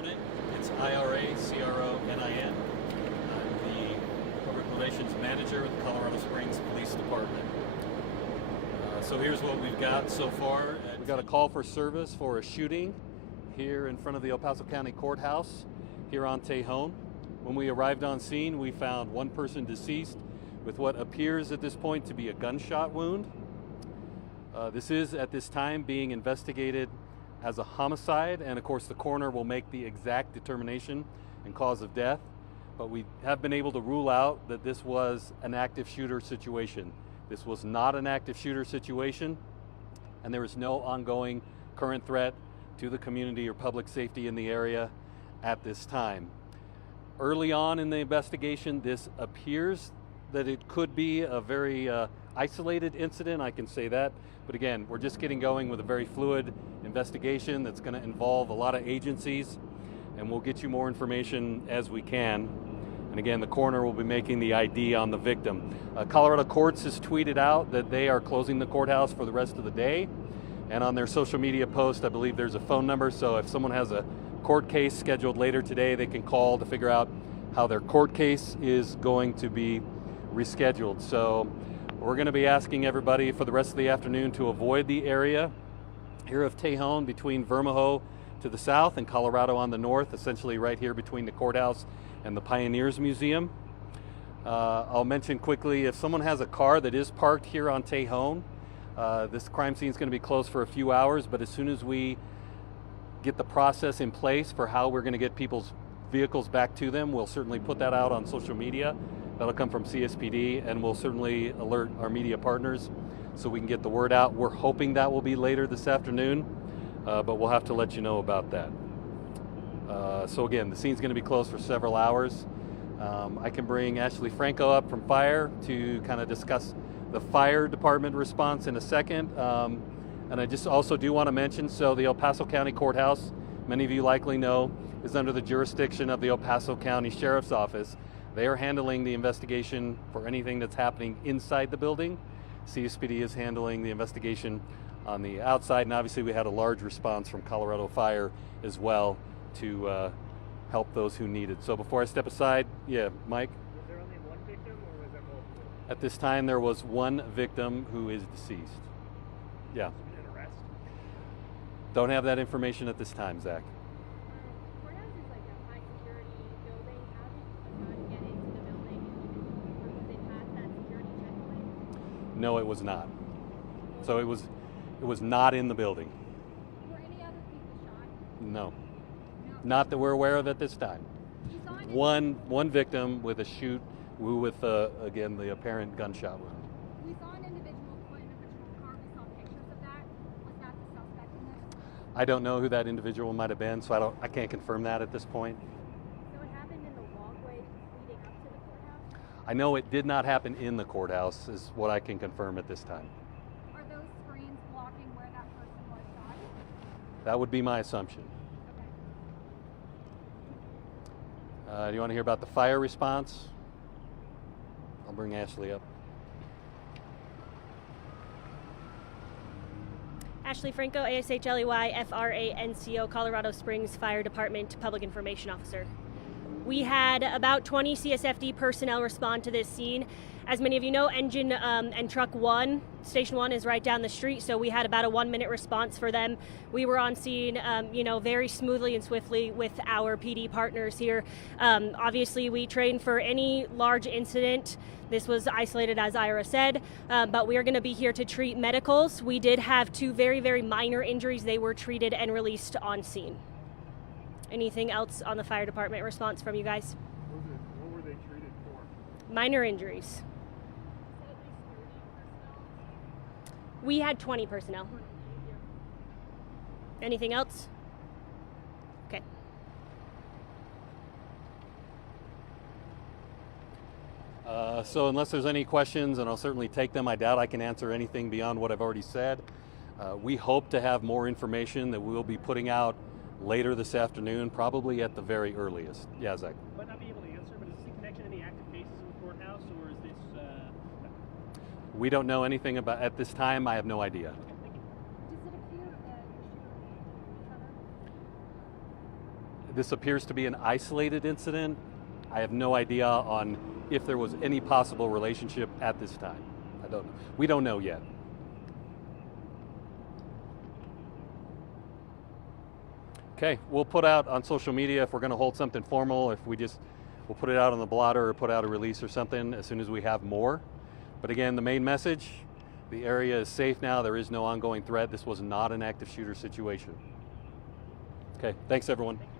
Cronin. It's IRACRONIN. I'm the Public Relations Manager with the Colorado Springs Police Department. So here's what we've got so far. We got a call for service for a shooting here in front of the Paso County courthouse here on Tejon. When we arrived on scene, we found one person deceased with what appears at this point to be a gunshot wound. This is at this time being investigated as a homicide, and of course the coroner will make the exact determination and cause of death, but we have been able to rule out that this was an active shooter situation. This was not an active shooter situation, and there is no ongoing current threat to the community or public safety in the area at this time. Early on in the investigation, this appears that it could be a very isolated incident, I can say that. But again, we're just getting going with a very fluid investigation that's going to involve a lot of agencies, and we'll get you more information as we can. And again, the coroner will be making the ID on the victim. Colorado Courts has tweeted out that they are closing the courthouse for the rest of the day. And on their social media post, I believe there's a phone number, so if someone has a court case scheduled later today, they can call to figure out how their court case is going to be rescheduled. So we're going to be asking everybody for the rest of the afternoon to avoid the area here of Tejon between Vermejo to the south and Colorado on the north, essentially right here between the courthouse and the Pioneers Museum. I'll mention quickly, if someone has a car that is parked here on Tejon, this crime scene is going to be closed for a few hours, but as soon as we get the process in place for how we're going to get people's vehicles back to them, we'll certainly put that out on social media. That'll come from CSPD, and we'll certainly alert our media partners so we can get the word out. We're hoping that will be later this afternoon, but we'll have to let you know about that. So again, the scene's going to be closed for several hours. I can bring Ashley Franco up from fire to kind of discuss the fire department response in a second. And I just also do want to mention, so the El Paso County Courthouse, many of you likely know, is under the jurisdiction of the El Paso County Sheriff's Office. They are handling the investigation for anything that's happening inside the building. CSPD is handling the investigation on the outside, and obviously we had a large response from Colorado Fire as well to help those who need it. So before I step aside, yeah, Mike? Was there only one victim, or was there multiple? At this time, there was one victim who is deceased. Yeah. An arrest? Don't have that information at this time, Zach. Courthouse is like a high security building. How did you not get into the building? Or was it past that security checkpoint? No, it was not. So it was not in the building. Were any other people shot? No. Not that we're aware of at this time. You saw any? One victim with a shoot with again the apparent gunshot wound. We saw an individual put in a patrol car. We saw pictures of that. Was that the suspect in this? I don't know who that individual might have been, so I can't confirm that at this point. So it happened in the walkway leading up to the courthouse? I know it did not happen in the courthouse, is what I can confirm at this time. Are those screens blocking where that person was shot? That would be my assumption. Okay. Do you want to hear about the fire response? I'll bring Ashley up. Ashley Franco, ASHLEY FRANCO, Colorado Springs Fire Department Public Information Officer. We had about 20 CSFD personnel respond to this scene. As many of you know, engine and truck 1, station 1 is right down the street, so we had about a 1-minute response for them. We were on scene, very smoothly and swiftly with our PD partners here. Obviously, we train for any large incident. This was isolated, as Ira said, but we are going to be here to treat medicals. We did have 2 very, very minor injuries. They were treated and released on scene. Anything else on the fire department response from you guys? What were they treated for? Minor injuries. We had 20 personnel. Anything else? Okay. So unless there's any questions, and I'll certainly take them, I doubt I can answer anything beyond what I've already said. We hope to have more information that we'll be putting out later this afternoon, probably at the very earliest. Yeah, Zach? Might not be able to answer, but is this in connection to any active cases in the courthouse, or is this... We don't know anything about, at this time, I have no idea. Does it appear that the shooter and each other? This appears to be an isolated incident. I have no idea on if there was any possible relationship at this time. I don't know. We don't know yet. Okay, we'll put out on social media if we're going to hold something formal, we'll put it out on the blotter or put out a release or something as soon as we have more. But again, the main message, the area is safe now. There is no ongoing threat. This was not an active shooter situation. Okay, thanks everyone. Thank you.